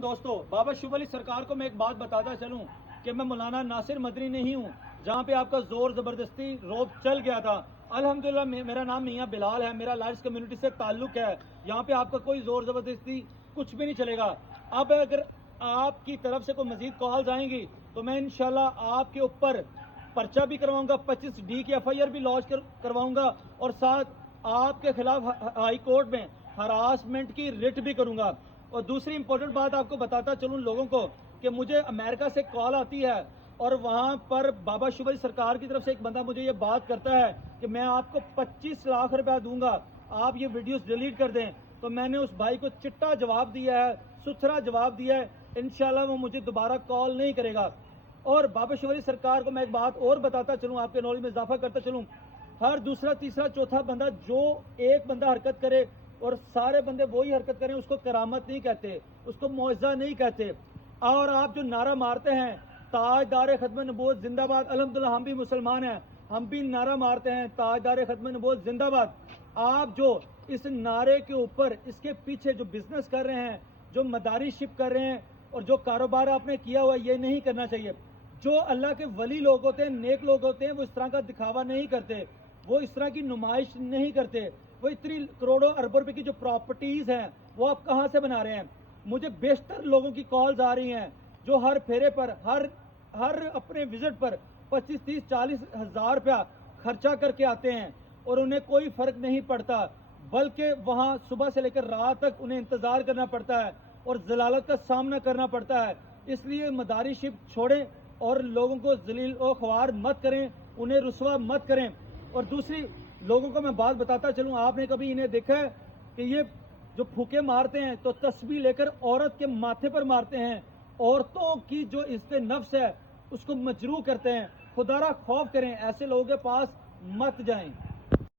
दोस्तों, बाबा शुभ अली सरकार को मैं एक बात बताता चलूं कि मैं मौलाना नासिर मदनी नहीं हूं, जहां पे आपका जोर जबरदस्ती रोब चल गया था। अल्हम्दुलिल्लाह मेरा नाम मियां बिलाल है, मेरा लाइव्स कम्युनिटी से ताल्लुक है। यहाँ पे आपका कोई जोर जबरदस्ती कुछ भी नहीं चलेगा। अब अगर आपकी तरफ से कोई मजीद कॉल्स आएंगी तो मैं इंशाल्लाह आपके ऊपर पर्चा भी करवाऊंगा, 25D की FIR भी लॉन्च करवाऊंगा और साथ आपके खिलाफ हाई कोर्ट में हरासमेंट की रिट भी करूंगा। और दूसरी इंपॉर्टेंट बात आपको बताता चलूं लोगों को कि मुझे अमेरिका से कॉल आती है और वहां पर बाबा शुभ अली सरकार की तरफ से एक बंदा मुझे ये बात करता है कि मैं आपको 25 लाख रुपया दूंगा, आप ये वीडियोस डिलीट कर दें। तो मैंने उस भाई को चिट्टा जवाब दिया है, सुथरा जवाब दिया है, इंशाल्लाह वो मुझे दोबारा कॉल नहीं करेगा। और बाबा शुभ अली सरकार को मैं एक बात और बताता चलूं, आपके नॉलेज में इजाफा करता चलूं, हर दूसरा तीसरा चौथा बंदा जो एक बंदा हरकत करे और सारे बंदे वही हरकत करें, उसको करामत नहीं कहते, उसको मुआवजा नहीं कहते। और आप जो नारा मारते हैं ताजदार खत्म नबूवत जिंदाबाद, अल्हम्दुलिल्लाह हम भी मुसलमान हैं, हम भी नारा मारते हैं ताजदार खत्म नबूवत जिंदाबाद। आप जो इस नारे के ऊपर इसके पीछे जो बिजनेस कर रहे हैं, जो मदारीशिप कर रहे हैं और जो कारोबार आपने किया हुआ, ये नहीं करना चाहिए। जो अल्लाह के वली लोग होते हैं, नेक लोग होते हैं, वो इस तरह का दिखावा नहीं करते, वो इस तरह की नुमाइश नहीं करते। वो इतनी करोड़ों अरबों रुपए की जो प्रॉपर्टीज हैं वो आप कहां से बना रहे हैं? मुझे बेशतर लोगों की कॉल्स आ रही हैं जो हर फेरे पर हर अपने विजिट पर 25, 30, 40 हजार रुपया खर्चा करके आते हैं और उन्हें कोई फर्क नहीं पड़ता, बल्कि वहां सुबह से लेकर रात तक उन्हें इंतजार करना पड़ता है और जलालत का सामना करना पड़ता है। इसलिए मदारीशिप छोड़ें और लोगों को जलील और ख्वार मत करें, उन्हें रुसवा मत करें। और दूसरी लोगों को मैं बात बताता चलूं, आपने कभी इन्हें देखा है कि ये जो फूके मारते हैं तो तस्बीह लेकर औरत के माथे पर मारते हैं, औरतों की जो इज्जत नफ्स है उसको मजरूह करते हैं। खुदारा खौफ करें, ऐसे लोगों के पास मत जाएं।